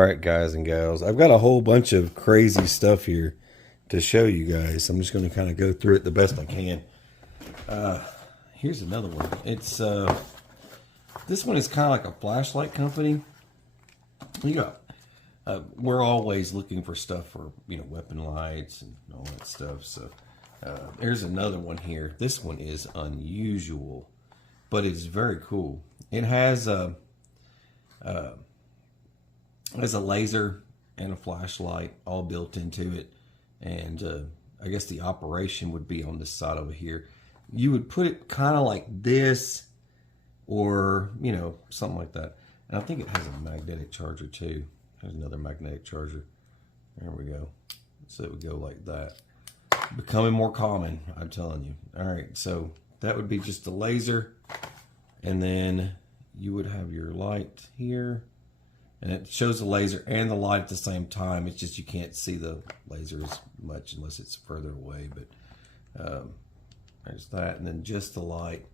Alright guys and gals, I've got a whole bunch of crazy stuff here to show you guys. I'm just going to kind of go through it the best I can. Here's another one. It's this one is kind of like a flashlight company. You got we're always looking for stuff for, you know, weapon lights and all that stuff. So there's another one here. This one is unusual, but it's very cool. It has a laser and a flashlight all built into it, and I guess the operation would be on this side over here. You would put it kind of like this, or you know, something like that. And I think it has a magnetic charger too. There's another magnetic charger. There we go. So it would go like that. Becoming more common, I'm telling you. All right, so that would be just a laser, and then you would have your light here. And it shows the laser and the light at the same time. It's just you can't see the laser as much unless it's further away. But there's that, and then just the light.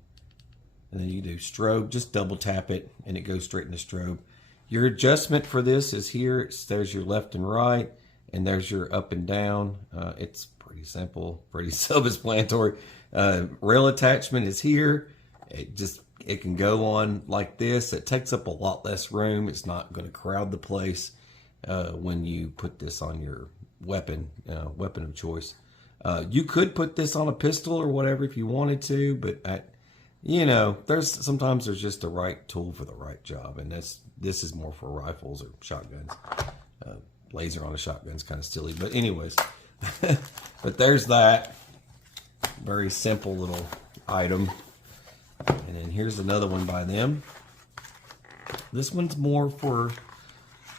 And then you do strobe. Just double tap it, and it goes straight into strobe. Your adjustment for this is here. There's your left and right, and there's your up and down. It's pretty simple, pretty self-explanatory. Rail attachment is here. It can go on like this. It takes up a lot less room. It's not going to crowd the place when you put this on your weapon of choice. You could put this on a pistol or whatever if you wanted to, but you know, sometimes there's just the right tool for the right job, and this is more for rifles or shotguns. Laser on a shotgun is kind of silly, but anyways. But there's that very simple little item. And then here's another one by them. This one's more for,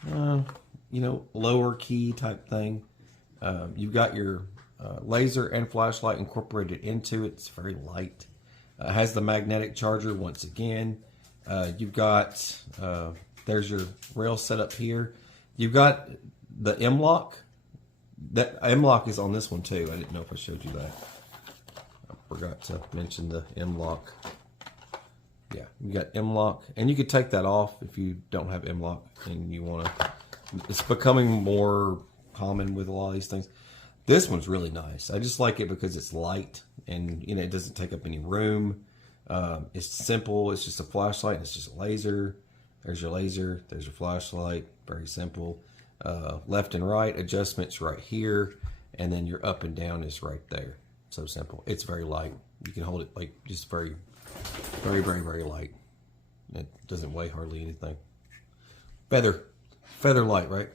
you know, lower key type thing. You've got your laser and flashlight incorporated into it. It's very light. Has the magnetic charger once again. You've got, there's your rail set up here. You've got the MLOK. That MLOK is on this one too. I didn't know if I showed you that. I forgot to mention the MLOK. Yeah, you got MLOK, and you could take that off if you don't have MLOK and you want to. It's becoming more common with a lot of these things. This one's really nice. I just like it because it's light, and you know, it doesn't take up any room. It's simple. It's just a flashlight. It's just a laser. There's your laser. There's your flashlight. Very simple. Left and right adjustments right here, and then your up and down is right there. So simple. It's very light. You can hold it like just very, very, very, very light. It doesn't weigh hardly anything. Feather light, right?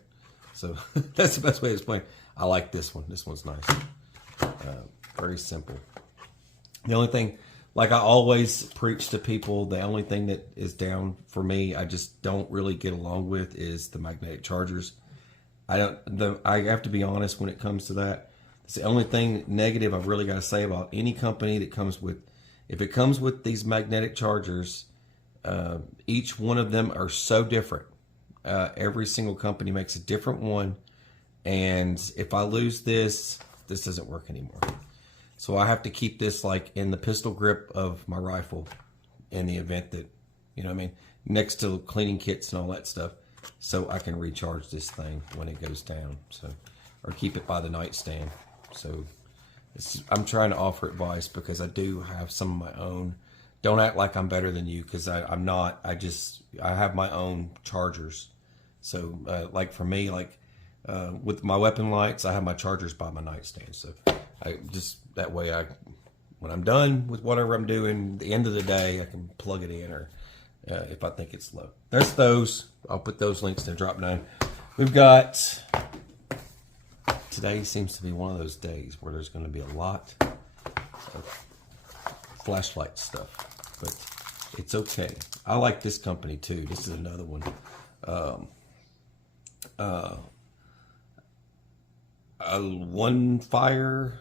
So that's the best way to explain. I like this one. This one's nice. Very simple. The only thing, like I always preach to people, the only thing that is down for me, I just don't really get along with, is the magnetic chargers. I have to be honest when it comes to that. It's the only thing negative I've really got to say about any company that comes with. If it comes with these magnetic chargers, each one of them are so different. Every single company makes a different one. And if I lose this doesn't work anymore. So I have to keep this like in the pistol grip of my rifle in the event that, you know what I mean, next to cleaning kits and all that stuff, so I can recharge this thing when it goes down. So, or keep it by the nightstand. So I'm trying to offer advice because I do have some of my own. Don't act like I'm better than you, because I'm not. I have my own chargers. So like for me, like with my weapon lights, I have my chargers by my nightstand. So I just, that way when I'm done with whatever I'm doing, the end of the day, I can plug it in, or if I think it's low. There's those. I'll put those links in the drop down. We've got, today seems to be one of those days where there's going to be a lot of flashlight stuff, but it's okay. I like this company too. This is another one. Alonefire,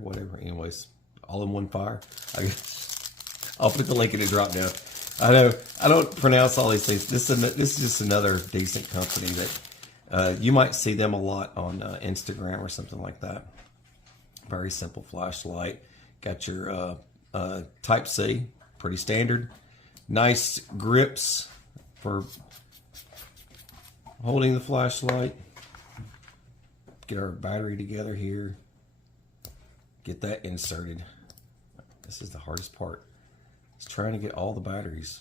whatever. Anyways, All-in-One-Fire. I'll put the link in the drop down. I know I don't pronounce all these things. This is just another decent company that you might see them a lot on Instagram or something like that. Very simple flashlight. Got your Type C, pretty standard. Nice grips for holding the flashlight. Get our battery together here. Get that inserted. This is the hardest part. It's trying to get all the batteries.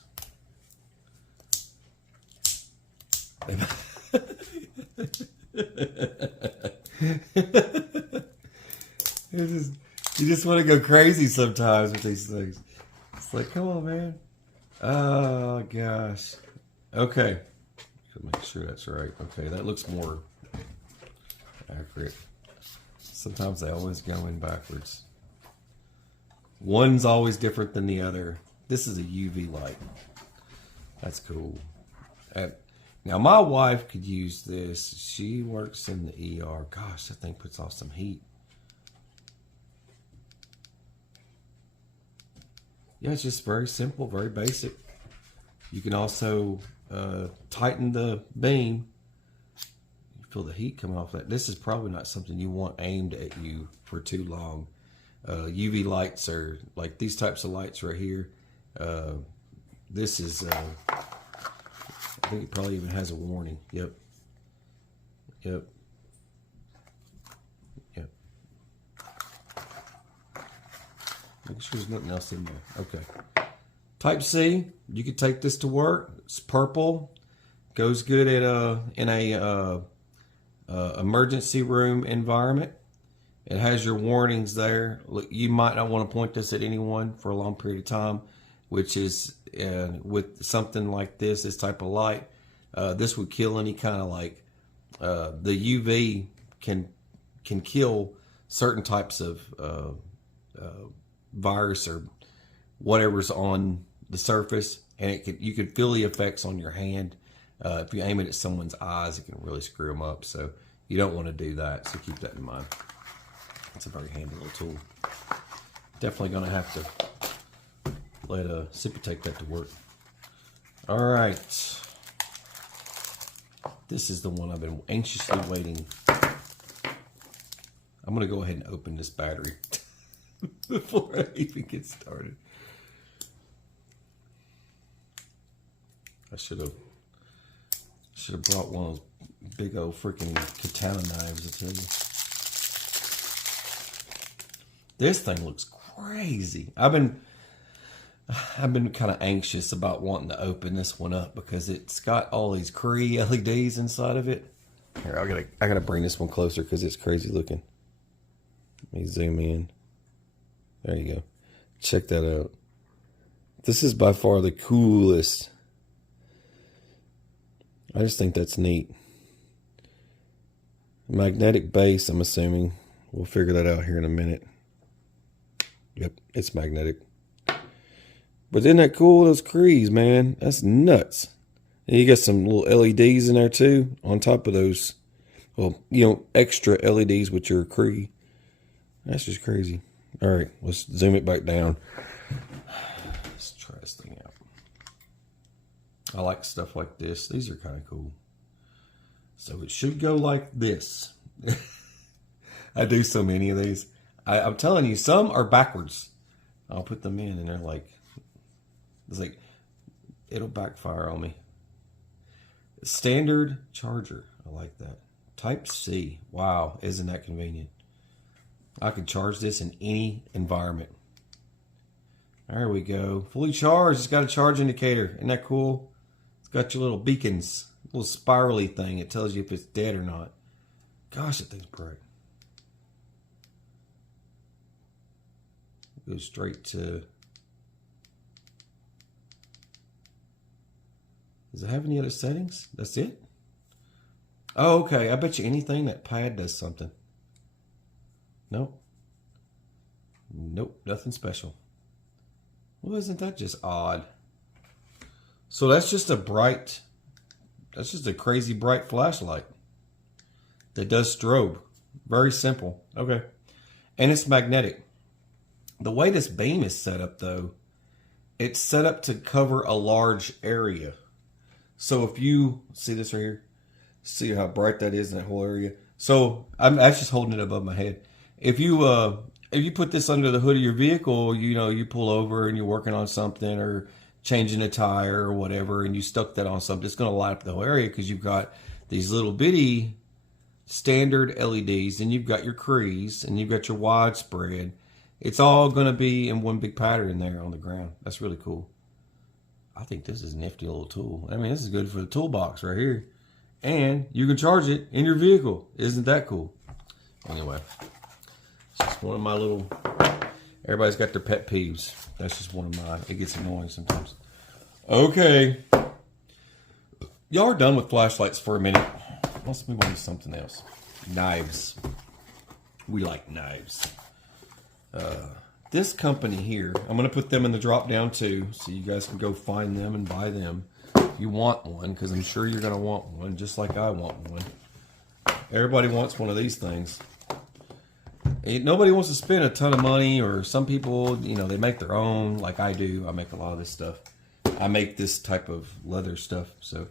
You just want to go crazy sometimes with these things. It's like, come on, man. Oh, gosh. Okay. Make sure that's right. Okay, that looks more accurate. Sometimes they always go in backwards. One's always different than the other. This is a UV light. That's cool. Now, my wife could use this. She works in the ER. Gosh, that thing puts off some heat. Yeah, it's just very simple, very basic. You can also tighten the beam. You feel the heat coming off that. This is probably not something you want aimed at you for too long. UV lights are like these types of lights right here. This is, I think it probably even has a warning. Yep. Yep. Yep. Make sure there's nothing else in there. Okay. Type C, you could take this to work. It's purple. Goes good at in a emergency room environment. It has your warnings there. Look, you might not want to point this at anyone for a long period of time, which is with something like this type of light, this would kill any kind of like the UV can kill certain types of virus or whatever's on the surface, and you can feel the effects on your hand. If you aim it at someone's eyes, it can really screw them up. So you don't want to do that. So keep that in mind. It's a very handy little tool. Definitely going to have to let Sippy take that to work. All right. This is the one I've been anxiously waiting. I'm going to go ahead and open this battery before I even get started. I should have brought one of those big old freaking katana knives, I tell you. This thing looks crazy. I've been kind of anxious about wanting to open this one up because it's got all these Cree LEDs inside of it. Here, I gotta bring this one closer because it's crazy looking. Let me zoom in. There you go. Check that out. This is by far the coolest. I just think that's neat. Magnetic base, I'm assuming. We'll figure that out here in a minute. Yep, it's magnetic. But isn't that cool? Those Crees, man. That's nuts. And you got some little LEDs in there too, on top of those, well, you know, extra LEDs with your Cree. That's just crazy. All right, let's zoom it back down. Let's try this thing out. I like stuff like this. These are kind of cool. So it should go like this. I do so many of these. I'm telling you, some are backwards. I'll put them in and they're like, it's like, it'll backfire on me. Standard charger. I like that. Type C. Wow, isn't that convenient? I can charge this in any environment. There we go. Fully charged. It's got a charge indicator. Isn't that cool? It's got your little beacons. Little spirally thing. It tells you if it's dead or not. Gosh, that thing's bright. Go straight to... Does it have any other settings? That's it? Oh, okay. I bet you anything that pad does something. Nope. Nope. Nothing special. Well, isn't that just odd? So that's just a bright... That's just a crazy bright flashlight that does strobe. Very simple. Okay. And it's magnetic. The way this beam is set up, though, it's set up to cover a large area. So if you see this right here, see how bright that is in that whole area. So I'm just holding it above my head. If you put this under the hood of your vehicle, you know, you pull over and you're working on something or changing a tire or whatever, and you stuck that on something, it's going to light up the whole area because you've got these little bitty standard LEDs, and you've got your crease, and you've got your widespread. It's all going to be in one big pattern there on the ground. That's really cool. I think this is a nifty little tool. I mean, this is good for the toolbox right here. And you can charge it in your vehicle. Isn't that cool? Anyway, it's just one of my little, everybody's got their pet peeves. That's just one of mine. It gets annoying sometimes. Okay. Y'all are done with flashlights for a minute. Let's move on to something else. Knives. We like knives. This company here, I'm going to put them in the drop down too, so you guys can go find them and buy them if you want one, because I'm sure you're going to want one, just like I want one. Everybody wants one of these things. Nobody wants to spend a ton of money, or some people, you know, they make their own, like I do. I make a lot of this stuff. I make this type of leather stuff, so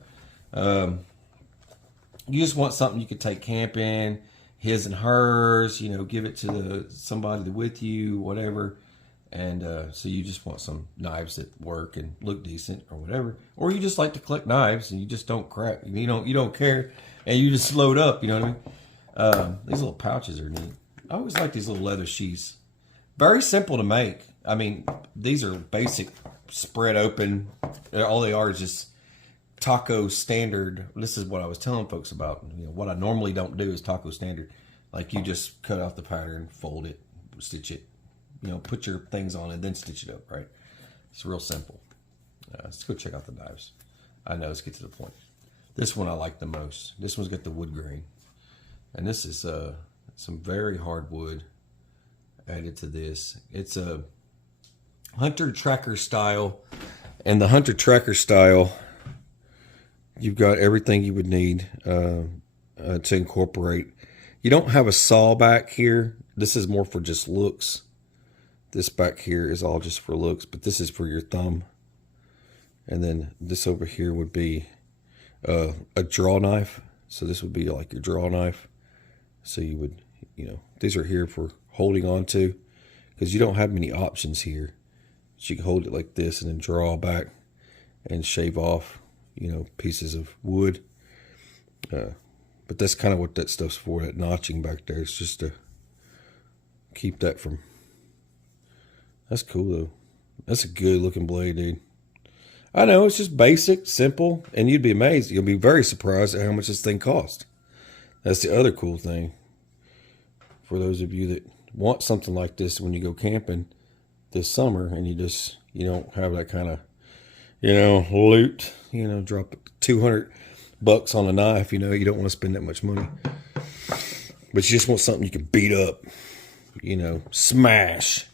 you just want something you could take camping, his and hers, you know, give it to somebody with you, whatever. And so you just want some knives that work and look decent or whatever. Or you just like to collect knives and you just don't crack. You don't care, and you just load up, you know what I mean? These little pouches are neat. I always like these little leather sheaths. Very simple to make. I mean, these are basic spread open. All they are is just taco standard. This is what I was telling folks about. You know, what I normally don't do is taco standard. Like, you just cut off the pattern, fold it, stitch it, you know, put your things on it, then stitch it up, right? It's real simple. Let's go check out the knives. I know, let's get to the point. This one I like the most. This one's got the wood grain. And this is some very hard wood added to this. It's a hunter tracker style. And the hunter tracker style, you've got everything you would need to incorporate. You don't have a saw back here. This is more for just looks. This back here is all just for looks, but this is for your thumb. And then this over here would be a draw knife. So this would be like your draw knife. So you would, you know, these are here for holding on to, because you don't have many options here. So you can hold it like this and then draw back and shave off, you know, pieces of wood. But that's kind of what that stuff's for, that notching back there. It's just to keep that from... That's cool, though. That's a good looking blade, dude. I know, it's just basic, simple, and you'd be amazed. You'll be very surprised at how much this thing costs. That's the other cool thing. For those of you that want something like this when you go camping this summer, and you don't have that kind of, you know, loot, you know, drop $200 on a knife, you know, you don't want to spend that much money. But you just want something you can beat up, you know, smash.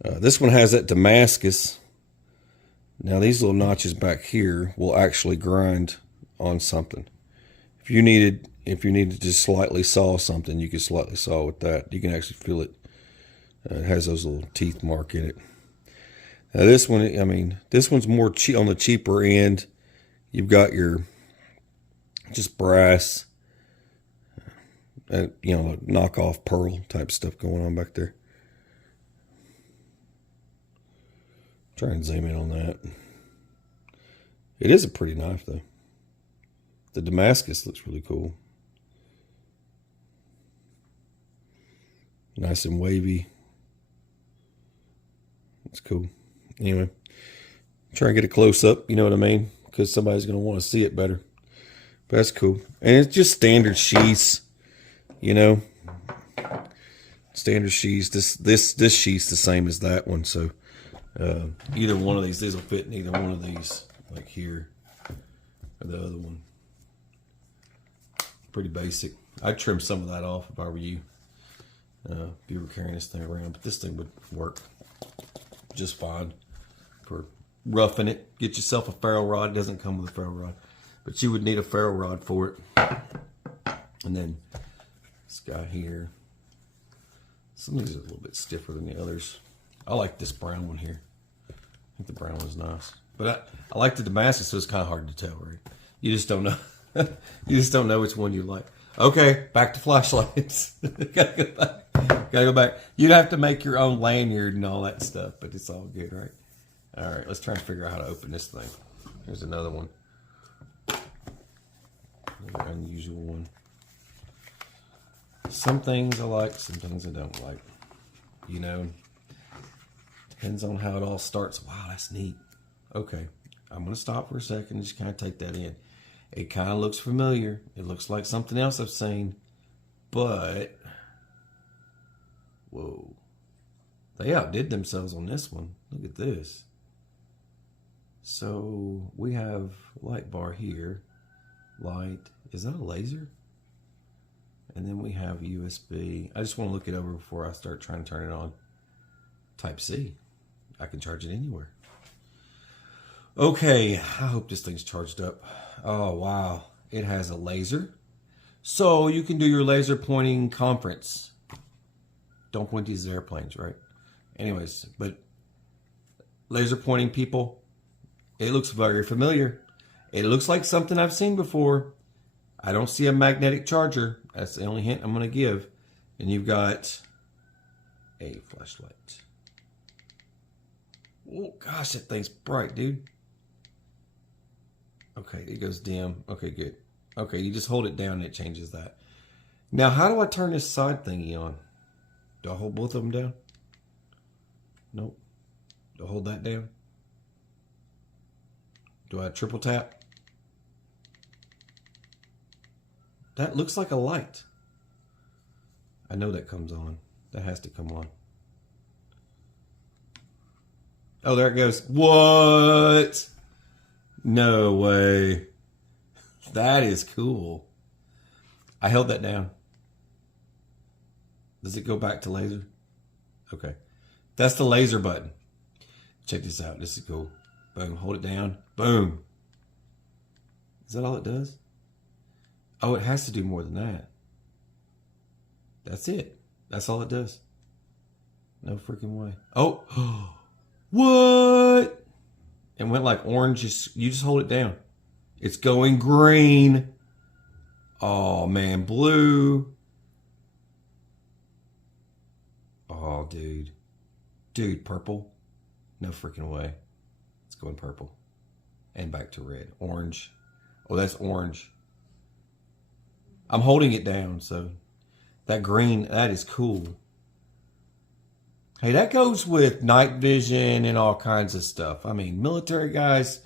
This one has that Damascus. Now these little notches back here will actually grind on something. If you needed to just slightly saw something, you could slightly saw with that. You can actually feel it. It has those little teeth mark in it. Now this one, I mean, this one's more on the cheaper end. You've got your just brass, you know, knockoff pearl type stuff going on back there. Try and zoom in on that. It is a pretty knife, though. The Damascus looks really cool. Nice and wavy. It's cool. Anyway, try and get a close up, you know what I mean? Because somebody's going to want to see it better. But that's cool. And it's just standard sheaths, you know. Standard sheaths. This sheath's the same as that one, so either one of these will fit in either one of these, like here or the other one. Pretty basic. I'd trim some of that off if I were you. If you were carrying this thing around, but this thing would work just fine for roughing it. Get yourself a ferro rod. It doesn't come with a ferro rod, but you would need a ferro rod for it. And then this guy here. Some of these are a little bit stiffer than the others. I like this brown one here. I think the brown one's nice. But I like the Damascus, so it's kind of hard to tell, right? You just don't know. You just don't know which one you like. Okay, back to flashlights. Gotta go back. You'd have to make your own lanyard and all that stuff, but it's all good, right? All right, let's try and figure out how to open this thing. Here's another one. unusual one. Some things I like, some things I don't like. You know, depends on how it all starts. Wow, that's neat. Okay, I'm going to stop for a second and just kind of take that in. It kind of looks familiar. It looks like something else I've seen. But, whoa. They outdid themselves on this one. Look at this. So, we have light bar here. Light. Is that a laser? And then we have USB. I just want to look it over before I start trying to turn it on. Type C. I can charge it anywhere. Okay, I hope this thing's charged up. Oh, wow. It has a laser. So you can do your laser pointing conference. Don't point these airplanes, right? Anyways, but laser pointing people, it looks very familiar. It looks like something I've seen before. I don't see a magnetic charger. That's the only hint I'm going to give. And you've got a flashlight. Oh, gosh, that thing's bright, dude. Okay, it goes dim. Okay, good. Okay, you just hold it down and it changes that. Now, how do I turn this side thingy on? Do I hold both of them down? Nope. Do I hold that down? Do I triple tap? That looks like a light. I know that comes on. That has to come on. Oh, there it goes. What? No way. That is cool. I held that down. Does it go back to laser? Okay. That's the laser button. Check this out. This is cool. Boom. Hold it down. Boom. Is that all it does? Oh, it has to do more than that. That's it. That's all it does. No freaking way. Oh. What? It went like orange. You just hold it down. It's going green. Oh, man. Blue. Oh, dude. Dude, purple. No freaking way. It's going purple. And back to red. Orange. Oh, that's orange. I'm holding it down, so that green, that is cool. Hey, that goes with night vision and all kinds of stuff. I mean, military guys,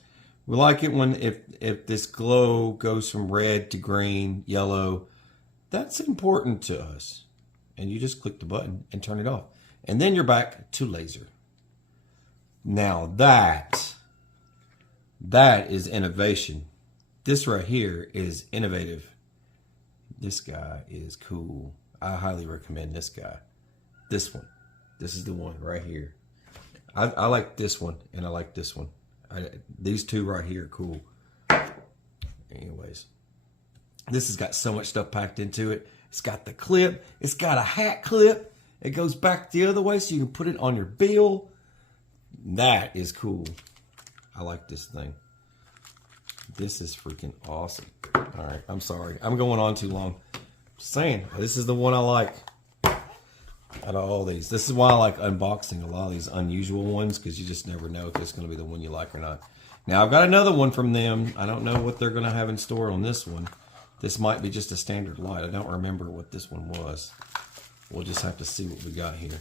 we like it when if this glow goes from red to green, yellow. That's important to us. And you just click the button and turn it off. And then you're back to laser. Now that is innovation. This right here is innovative. This guy is cool. I highly recommend this guy. This one. This is the one right here. I like this one and I like this one. These two right here are cool. Anyways, this has got so much stuff packed into it. It's got the clip. It's got a hat clip. It goes back the other way so you can put it on your bill. That is cool. I like this thing. This is freaking awesome. All right, I'm sorry. I'm going on too long. Just saying, this is the one I like out of all these. This is why I like unboxing a lot of these unusual ones, because you just never know if it's going to be the one you like or not. Now, I've got another one from them. I don't know what they're going to have in store on this one. This might be just a standard light. I don't remember what this one was. We'll just have to see what we got here.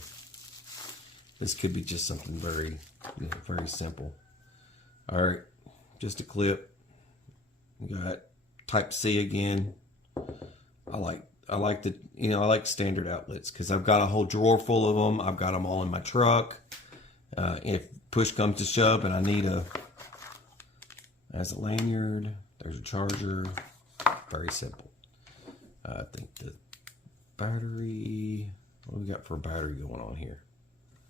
This could be just something very, very simple. All right, just a clip. We got Type C again. I like the, I like standard outlets because I've got a whole drawer full of them. I've got them all in my truck. If push comes to shove and I need as a lanyard, there's a charger. Very simple. I think the battery, what do we got for a battery going on here?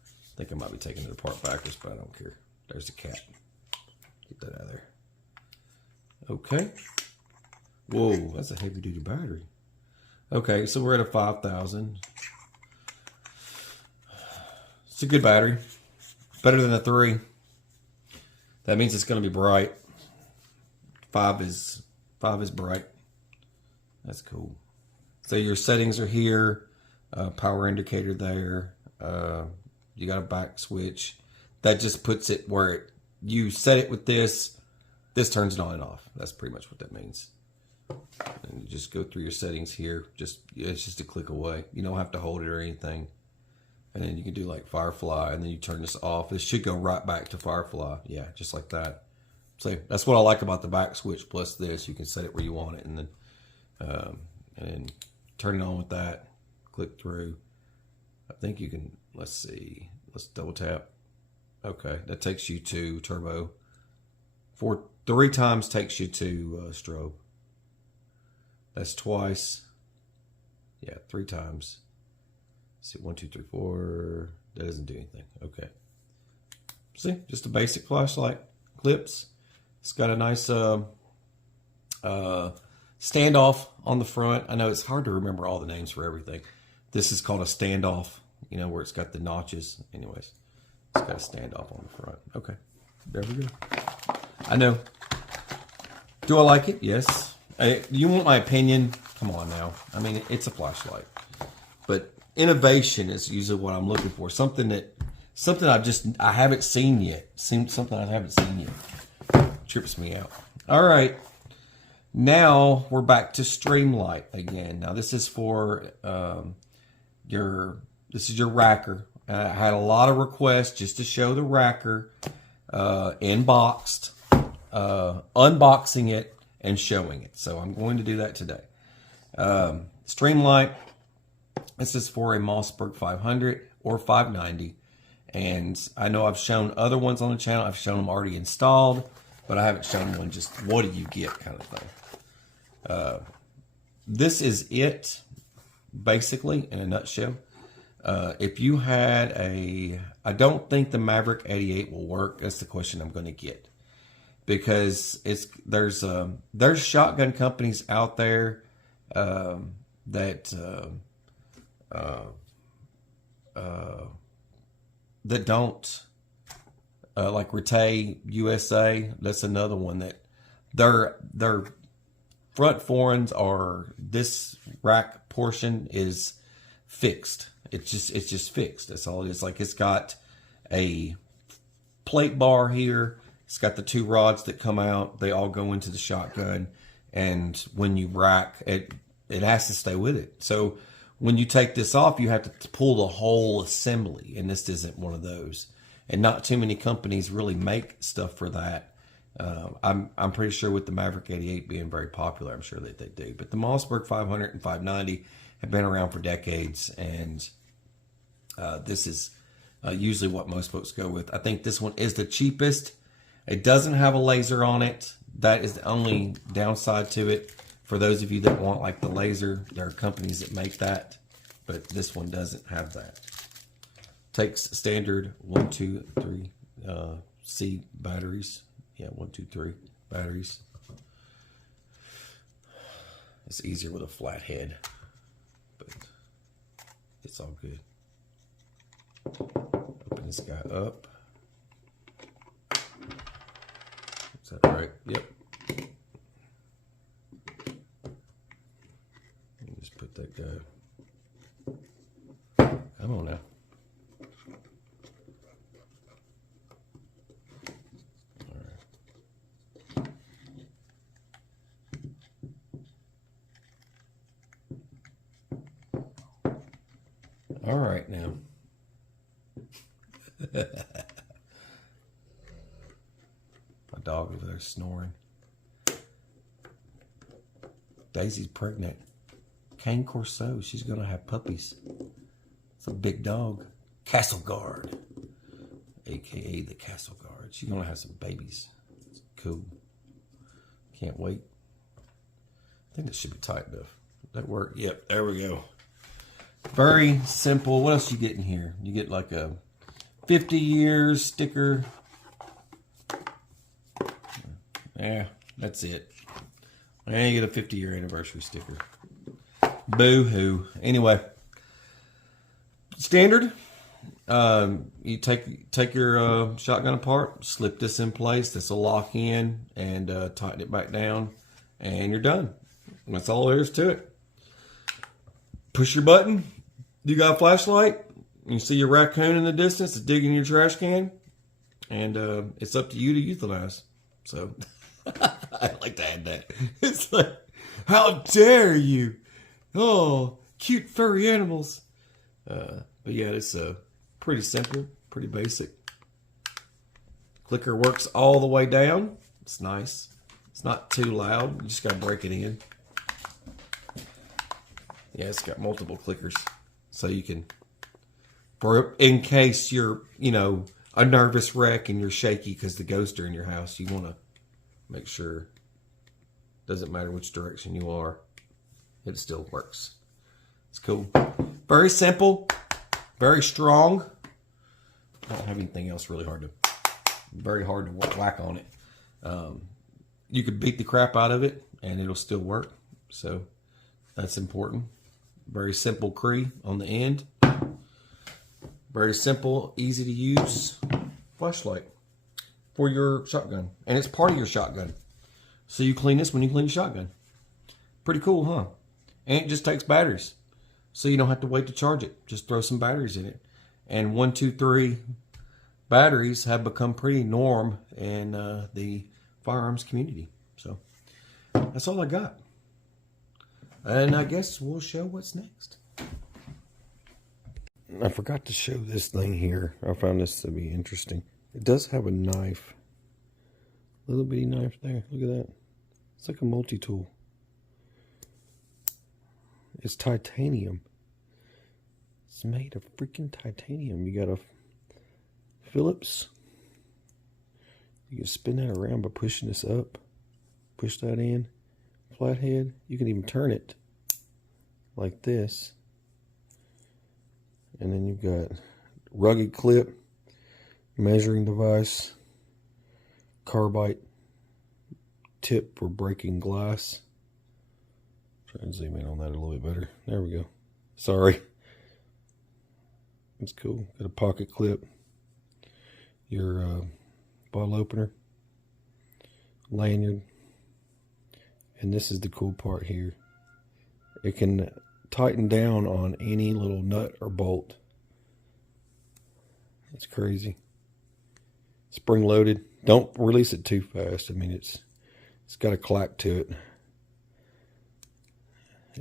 I think I might be taking it apart backwards, but I don't care. There's the cat. Get that out of there. Okay. Whoa, that's a heavy duty battery. Okay, so we're at a 5,000. It's a good battery. Better than a 3. That means it's going to be bright. 5 is bright. That's cool. So your settings are here. Power indicator there. You got a back switch. That just puts it where you set it with this. This turns it on and off. That's pretty much what that means. And you just go through your settings here. It's just a click away. You don't have to hold it or anything. And then you can do like Firefly, and then you turn this off. It should go right back to Firefly. Yeah, just like that. So that's what I like about the back switch plus this. You can set it where you want it, and then turn it on with that. Click through. I think you can, let's see. Let's double tap. Okay, that takes you to turbo. 3 times takes you to strobe. That's twice. Yeah, 3 times. Let's see, 1, 2, 3, 4. That doesn't do anything. Okay. See, just a basic flashlight. Clips. It's got a nice standoff on the front. I know it's hard to remember all the names for everything. This is called a standoff, you know, where it's got the notches. Anyways, it's got a standoff on the front. Okay, there we go. I know. Do I like it? Yes. You want my opinion? Come on now. I mean, it's a flashlight. But innovation is usually what I'm looking for. Something I haven't seen yet. Something I haven't seen yet. Trips me out. All right. Now we're back to Streamlight again. Now this is for your racker. I had a lot of requests just to show the racker unboxed, unboxing it and showing it. So I'm going to do that today. Streamlight. This is for a Mossberg 500 or 590. And I know I've shown other ones on the channel. I've shown them already installed, but I haven't shown one just what do you get kind of thing. This is it, basically, in a nutshell. If you had I don't think the Maverick 88 will work. That's the question I'm going to get, because there's shotgun companies out there that don't like Rite USA. That's another one that their front forends are, this rack portion is fixed. It's just fixed. That's all it is. Like, it's got a plate bar here. It's got the 2 rods that come out. They all go into the shotgun, and when you rack it, it has to stay with it. So when you take this off, you have to pull the whole assembly, and this isn't one of those. And not too many companies really make stuff for that. I'm pretty sure with the Maverick 88 being very popular, I'm sure that they do. But the Mossberg 500 and 590 have been around for decades, and this is usually what most folks go with. I think this one is the cheapest. It doesn't have a laser on it. That is the only downside to it. For those of you that want like the laser, there are companies that make that, but this one doesn't have that. Takes standard 1, 2, 3 C batteries. Yeah, 1, 2, 3 batteries. It's easier with a flat head, but it's all good. Open this guy up. Is that right? Yep. Just put that guy. Come on now. All right now. My dog over there snoring. Daisy's pregnant. Cane Corso, she's gonna have puppies. It's a big dog. Castle Guard, aka the Castle Guard. She's gonna have some babies. It's cool. Can't wait. I think this should be tight enough. That work? Yep, there we go. Very simple. What else you get in here? You get like a 50 years sticker. Yeah, that's it. And you get a 50-year anniversary sticker. Boo-hoo. Anyway, standard. You take your shotgun apart, slip this in place. This will lock in, and tighten it back down, and you're done. That's all there is to it. Push your button. You got a flashlight. You see your raccoon in the distance. It's digging your trash can. And it's up to you to euthanize. So, I like to add that. It's like, How dare you? Oh, cute furry animals. But yeah, it's pretty simple, pretty basic. Clicker works all the way down. It's nice. It's not too loud. You just got to break it in. Yeah, it's got multiple clickers. So you can, in case you're, a nervous wreck and you're shaky because the ghosts are in your house, you want to make sure, doesn't matter which direction you are, it still works. It's cool. Very simple, very strong. I don't have anything else really very hard to whack on it. You could beat the crap out of it and it'll still work. So that's important. Very simple Cree on the end. Very simple, easy to use flashlight for your shotgun. And it's part of your shotgun. So you clean this when you clean your shotgun. Pretty cool, huh? And it just takes batteries. So you don't have to wait to charge it. Just throw some batteries in it. And 1, 2, 3 batteries have become pretty norm in the firearms community. So that's all I got. And I guess we'll show what's next. I forgot to show this thing here. I found this to be interesting. It does have a knife. Little bitty knife there. Look at that. It's like a multi-tool. It's titanium. It's made of freaking titanium. You got a Phillips. You can spin that around by pushing this up. Push that in. Flathead. You can even turn it like this. And then you've got rugged clip, measuring device, carbide tip for breaking glass. Try and zoom in on that a little bit better. There we go. Sorry. That's cool. Got a pocket clip, your bottle opener, lanyard, and this is the cool part here. It can tighten down on any little nut or bolt. It's crazy. Spring loaded. Don't release it too fast. I mean, it's got a clack to it.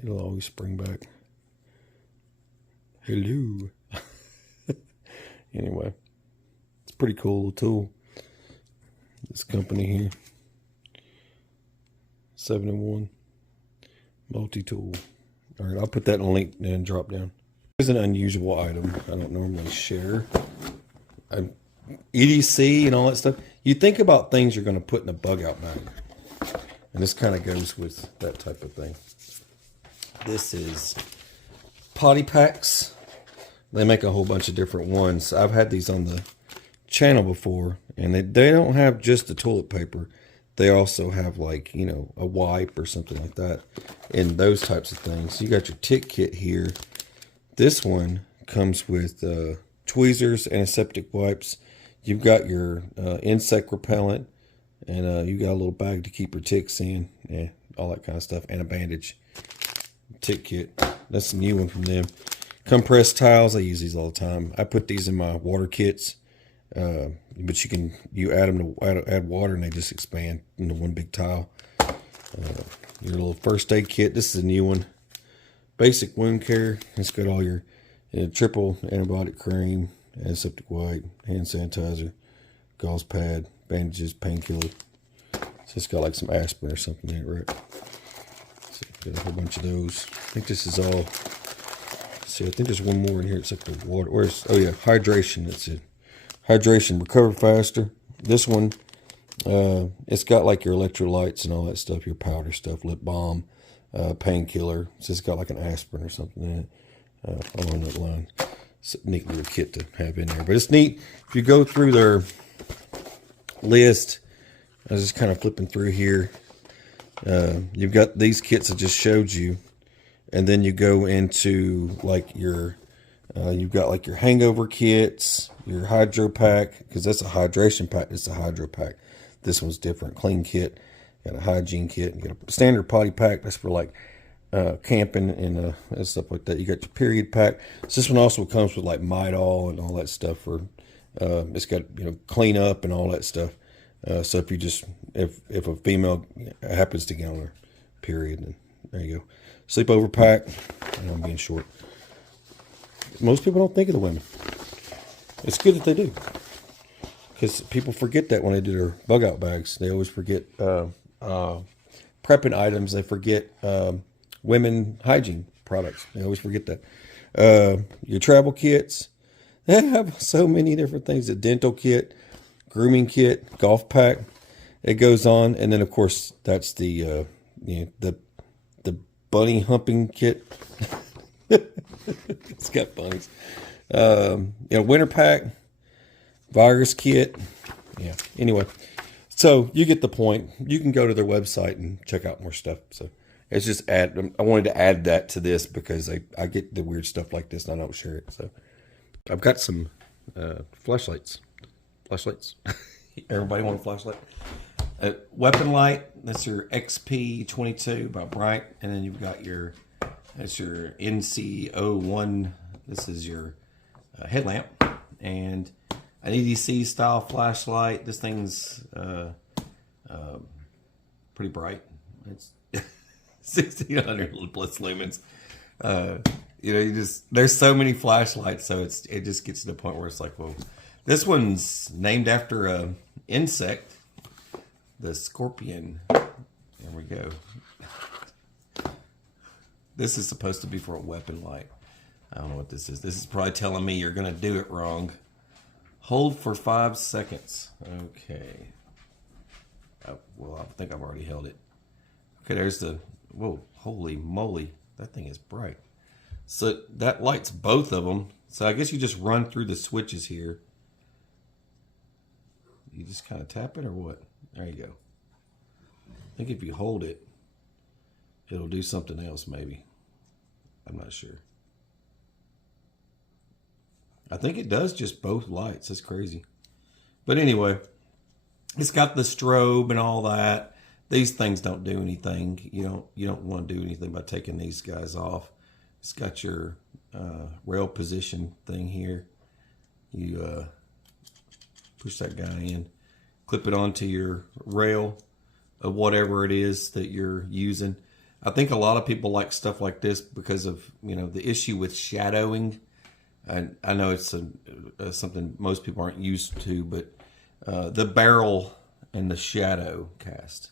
It'll always spring back. Hello. Anyway, it's a pretty cool little tool. This company here, 7-in-1 Multitool. All right, I'll put that in a link and drop down. It's an unusual item I don't normally share. EDC and all that stuff. You think about things you're going to put in a bug out bag. And this kind of goes with that type of thing. This is potty packs. They make a whole bunch of different ones. I've had these on the channel before. And they don't have just the toilet paper. They also have, like, a wipe or something like that, and those types of things. So you got your tick kit here. This one comes with tweezers, antiseptic wipes. You've got your insect repellent, and you got a little bag to keep your ticks in, all that kind of stuff, and a bandage. Tick kit. That's a new one from them. Compressed tiles. I use these all the time. I put these in my water kits. But you add them to add water and they just expand into one big tile. Your little first aid kit. This is a new one. Basic wound care. It's got all your triple antibiotic cream, antiseptic wipe, hand sanitizer, gauze pad, bandages, painkiller. So it's got like some aspirin or something in it, right? So got a whole bunch of those. I think this is all. See, I think there's one more in here. It's like the water. Where's? Oh yeah, hydration. That's it. Hydration, recover faster. This one, it's got like your electrolytes and all that stuff, your powder stuff, lip balm, painkiller. So it's got like an aspirin or something in it along that line. It's a neat little kit to have in there. But it's neat. If you go through their list, I was just kind of flipping through here. You've got these kits I just showed you. And then you go into like your... you've got like your hangover kits, your hydro pack, because that's a hydration pack. It's a hydro pack. This one's different. Clean kit. You got a hygiene kit. You got a standard potty pack. That's for like camping and stuff like that. You got your period pack. So this one also comes with like Midol and all that stuff for. It's got clean up and all that stuff. So if you just if a female happens to get on her period, and There you go. Sleepover pack. I know I'm being short. Most people don't think of the women. It's good that they do. Because people forget that when they do their bug out bags. They always forget prepping items. They forget women hygiene products. They always forget that. Your travel kits. They have so many different things. A dental kit, grooming kit, golf pack. It goes on. And then, of course, that's the bunny humping kit. It's got bunnies. Winter pack, virus kit. Yeah. Anyway, so you get the point. You can go to their website and check out more stuff. So it's just I wanted to add that to this because I get the weird stuff like this and I don't share it. So I've got some flashlights. Flashlights. Everybody want a flashlight? Weapon light. That's your XP22 by Brinyte, and then you've got that's your NC01. This is your headlamp and an EDC style flashlight. This thing's pretty bright. It's 1600 plus lumens. There's so many flashlights, so it just gets to the point where it's like, whoa. This one's named after a insect, the scorpion. There we go. This is supposed to be for a weapon light. I don't know what this is. This is probably telling me you're going to do it wrong. Hold for 5 seconds. Okay. Well, I think I've already held it. Okay, there's the... Whoa, holy moly. That thing is bright. So that lights both of them. So I guess you just run through the switches here. You just kind of tap it or what? There you go. I think if you hold it, it'll do something else maybe. I'm not sure. I think it does just both lights. That's crazy. But anyway, it's got the strobe and all that. These things don't do anything. You don't want to do anything by taking these guys off. It's got your rail position thing here. You push that guy in, clip it onto your rail of whatever it is that you're using. I think a lot of people like stuff like this because of the issue with shadowing. And I know it's something most people aren't used to, but the barrel and the shadow cast.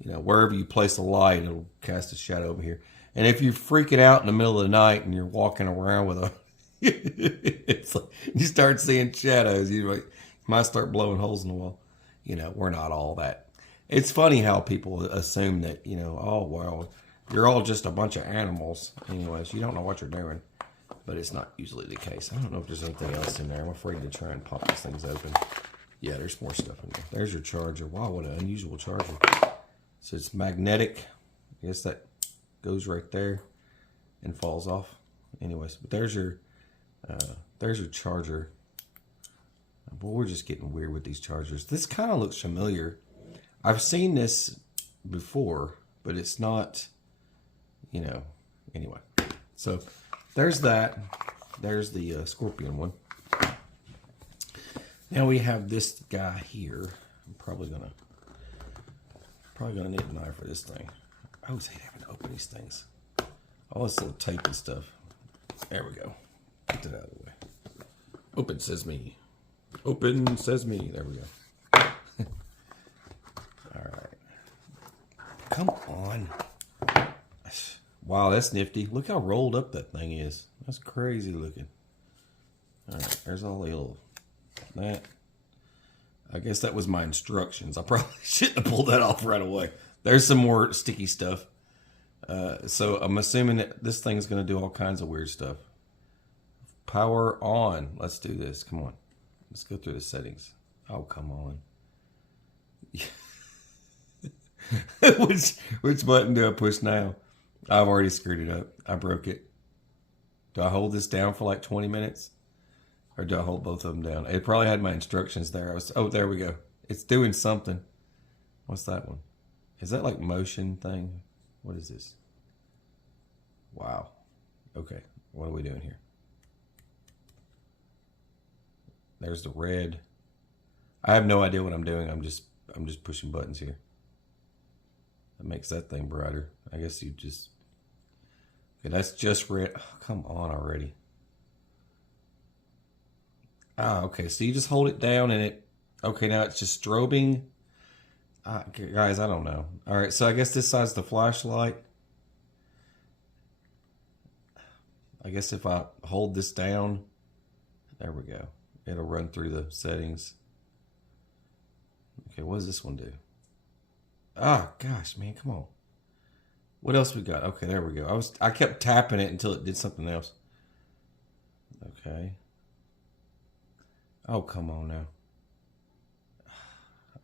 Wherever you place a light, it'll cast a shadow over here. And if you freak it out in the middle of the night and you're walking around with a, it's like you start seeing shadows. You might start blowing holes in the wall. We're not all that. It's funny how people assume that, oh, well, you're all just a bunch of animals. Anyways, you don't know what you're doing. But it's not usually the case. I don't know if there's anything else in there. I'm afraid to try and pop these things open. Yeah, there's more stuff in there. There's your charger. Wow, what an unusual charger. So it's magnetic. I guess that goes right there and falls off. Anyways, but there's your charger. Well, we're just getting weird with these chargers. This kind of looks familiar. I've seen this before, but it's not, anyway. So there's that. There's the scorpion one. Now we have this guy here. I'm probably gonna need a knife for this thing. I always hate having to open these things. All this little tape and stuff. There we go. Get that out of the way. Open sesame. Open sesame. There we go. All right. Come on. Wow, that's nifty. Look how rolled up that thing is. That's crazy looking. All right, there's all the little that. I guess that was my instructions. I probably shouldn't have pulled that off right away. There's some more sticky stuff. So I'm assuming that this thing's going to do all kinds of weird stuff. Power on. Let's do this. Come on. Let's go through the settings. Oh, come on. Which button do I push now? I've already screwed it up. I broke it. Do I hold this down for like 20 minutes? Or do I hold both of them down? It probably had my instructions there. Oh, there we go. It's doing something. What's that one? Is that like motion thing? What is this? Wow. Okay. What are we doing here? There's the red. I have no idea what I'm doing. I'm just pushing buttons here. That makes that thing brighter. I guess you just... Okay, that's just red. Oh, come on already. Ah, okay, so you just hold it down and it... Okay, now it's just strobing. Guys, I don't know. All right, so I guess this side's the flashlight. I guess if I hold this down, there we go. It'll run through the settings. Okay, what does this one do? Ah, gosh, man, come on. What else we got? Okay, there we go. I kept tapping it until it did something else. Okay. Oh, come on now.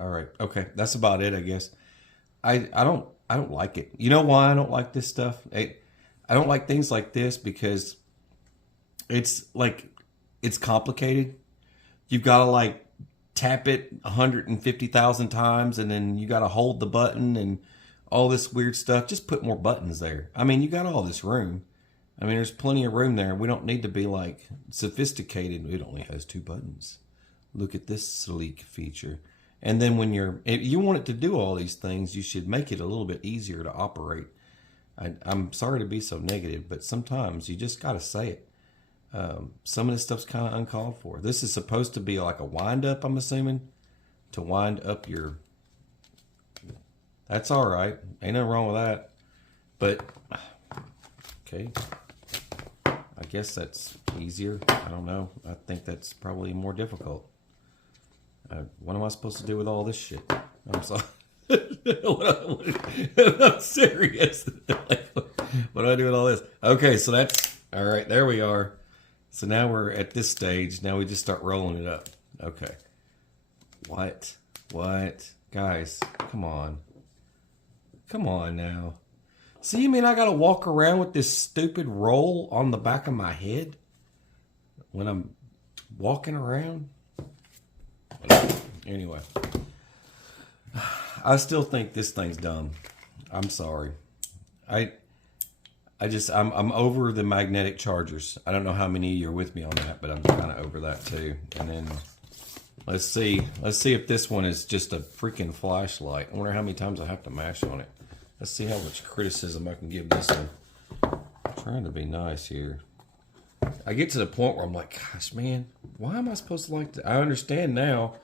All right. Okay, that's about it, I guess. I don't like it. You know why I don't like this stuff? I don't like things like this because it's like it's complicated. You've got to like tap it 150,000 times and then you got to hold the button and all this weird stuff. Just put more buttons there. I mean, you got all this room. I mean, there's plenty of room there. We don't need to be like sophisticated. It only has 2 buttons. Look at this sleek feature. And then when if you want it to do all these things, you should make it a little bit easier to operate. I'm sorry to be so negative, but sometimes you just got to say it. Some of this stuff's kind of uncalled for. This is supposed to be like a wind up, I'm assuming, to wind up your... That's all right. Ain't nothing wrong with that. But, okay. I guess that's easier. I don't know. I think that's probably more difficult. What am I supposed to do with all this shit? I'm sorry. I'm serious. What do I do with all this? Okay, so that's... All right, there we are. So now we're at this stage. Now we just start rolling it up. Okay. What? Guys, come on. Come on now. See, you mean I gotta walk around with this stupid roll on the back of my head when I'm walking around? Anyway. I still think this thing's dumb. I'm sorry. I'm over the magnetic chargers. I don't know how many of you are with me on that, but I'm kind of over that too. And then let's see if this one is just a freaking flashlight. I wonder how many times I have to mash on it. Let's see how much criticism I can give this one. I'm trying to be nice here. I get to the point where I'm like, gosh, man, why am I supposed to like that? I understand now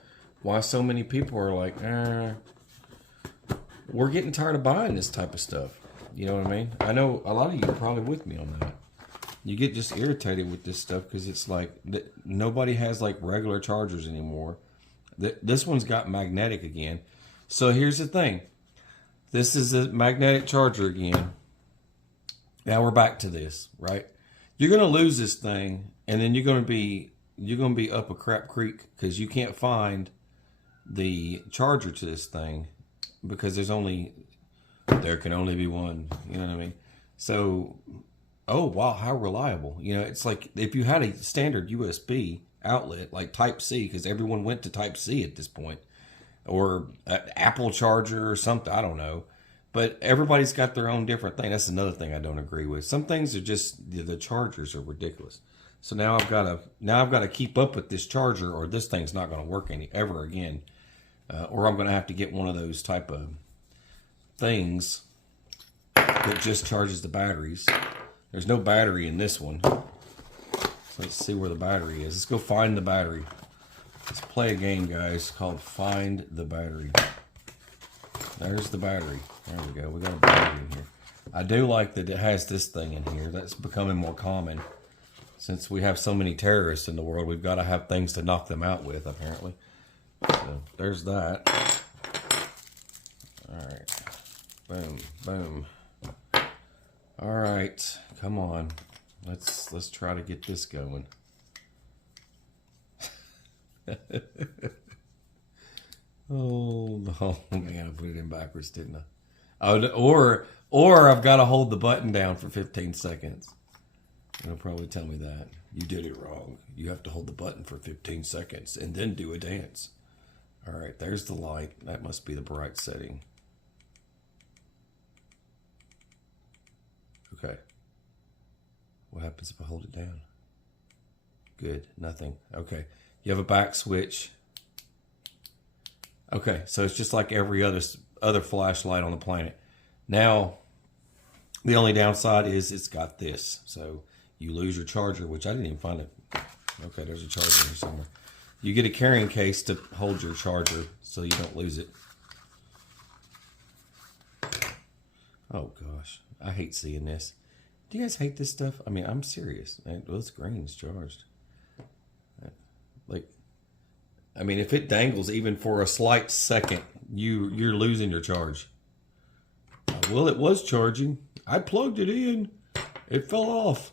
why so many people are like, we're getting tired of buying this type of stuff. You know what I mean? I know a lot of you are probably with me on that. You get just irritated with this stuff because it's like nobody has like regular chargers anymore. This one's got magnetic again. So here's the thing. This is a magnetic charger again. Now we're back to this, right? You're gonna lose this thing, and then you're gonna be up a crap creek because you can't find the charger to this thing because there can only be one. You know what I mean? So, oh wow, how reliable! You know, it's like if you had a standard USB outlet like Type C, because everyone went to Type C at this point, or an Apple charger or something. I don't know. But everybody's got their own different thing. That's another thing I don't agree with. Some things are just the chargers are ridiculous. So now I've got to keep up with this charger, or this thing's not going to work ever again, or I'm going to have to get one of those type of things that just charges the batteries. There's no battery in this one. So let's see where the battery is. Let's go find the battery. Let's play a game, guys, called Find the Battery. There's the battery. There we go. We got a battery in here. I do like that it has this thing in here. That's becoming more common. Since we have so many terrorists in the world, we've got to have things to knock them out with, apparently. So there's that. All right. Boom, boom. All right. Come on. Let's try to get this going. Oh no, man, I put it in backwards, didn't I? Oh, or I've got to hold the button down for 15 seconds. It'll probably tell me that. You did it wrong. You have to hold the button for 15 seconds and then do a dance. All right, there's the light. That must be the bright setting. Okay. What happens if I hold it down? Good, nothing. Okay, you have a back switch. Okay, so it's just like every other flashlight on the planet. Now, the only downside is it's got this. So you lose your charger, which I didn't even find it. Okay, there's a charger here somewhere. You get a carrying case to hold your charger so you don't lose it. Oh gosh, I hate seeing this. Do you guys hate this stuff? I mean, I'm serious. Well, it's green, it's charged. Like, I mean, if it dangles even for a slight second, you're losing your charge. Well, it was charging. I plugged it in. It fell off.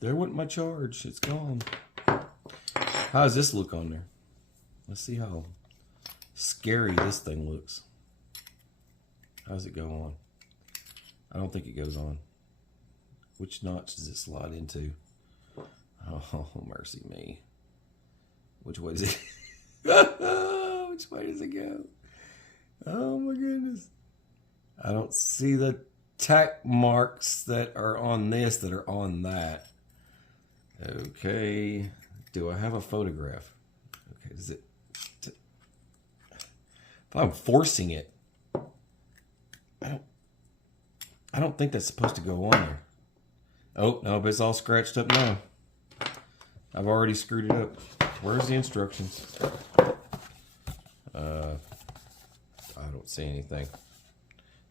There went my charge. It's gone. How does this look on there? Let's see how scary this thing looks. How does it go on? I don't think it goes on. Which notch does it slide into? Oh, mercy me. Which way does it Which way does it go? Oh my goodness. I don't see the tack marks that are on this that are on that. Okay. Do I have a photograph? Okay, does it... If I'm forcing it, I don't think that's supposed to go on there. Oh, no, but it's all scratched up now. I've already screwed it up. Where's the instructions? I don't see anything.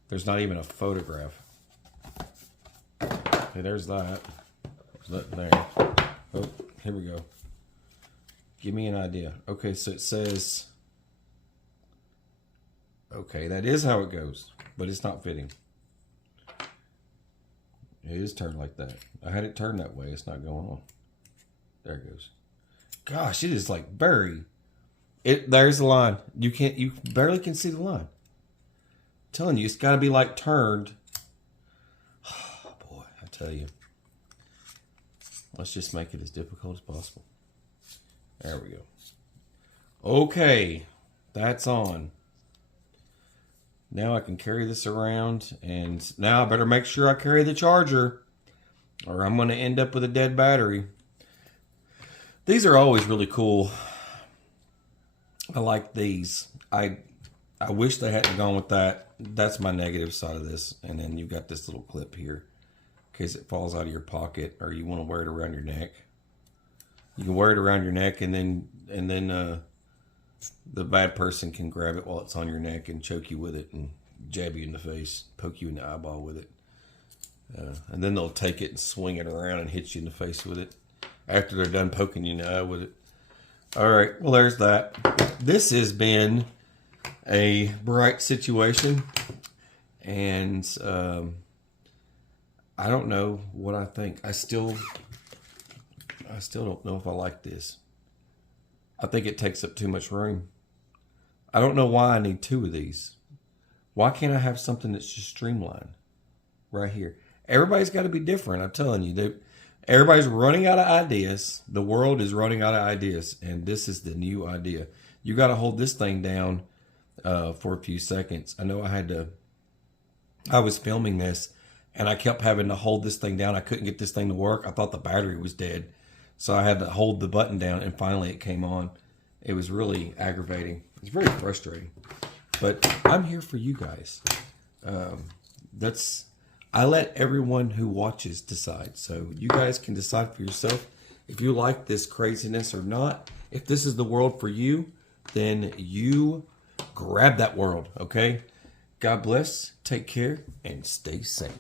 There's not even a photograph. Okay, there's that. There's nothing there. Oh, here we go. Give me an idea. Okay, so it says... Okay, that is how it goes, but it's not fitting. It is turned like that. I had it turned that way. It's not going on. There it goes. Gosh, it is like very... There's the line. You barely can see the line. I'm telling you, it's got to be like turned. Oh, boy, I tell you. Let's just make it as difficult as possible. There we go. Okay, that's on. Now I can carry this around, and now I better make sure I carry the charger, or I'm going to end up with a dead battery. These are always really cool. I like these. I wish they hadn't gone with that. That's my negative side of this. And then you've got this little clip here in case it falls out of your pocket or you want to wear it around your neck. You can wear it around your neck, and then the bad person can grab it while it's on your neck and choke you with it and jab you in the face, poke you in the eyeball with it. And then they'll take it and swing it around and hit you in the face with it after they're done poking you in the eye with it. All right, well, there's that. This has been a Brinyte situation, and I don't know what I think. I still don't know if I like this. I think it takes up too much room. I don't know why I need two of these. Why can't I have something that's just streamlined right here? Everybody's got to be different. I'm telling you, everybody's running out of ideas. The world is running out of ideas, and this is the new idea. You got to hold this thing down for a few seconds. I know I was filming this, and I kept having to hold this thing down. I couldn't get this thing to work. I thought the battery was dead. So I had to hold the button down, and finally it came on. It was really aggravating. It's very frustrating. But I'm here for you guys. I let everyone who watches decide. So you guys can decide for yourself if you like this craziness or not. If this is the world for you, then you grab that world, okay? God bless, take care, and stay safe.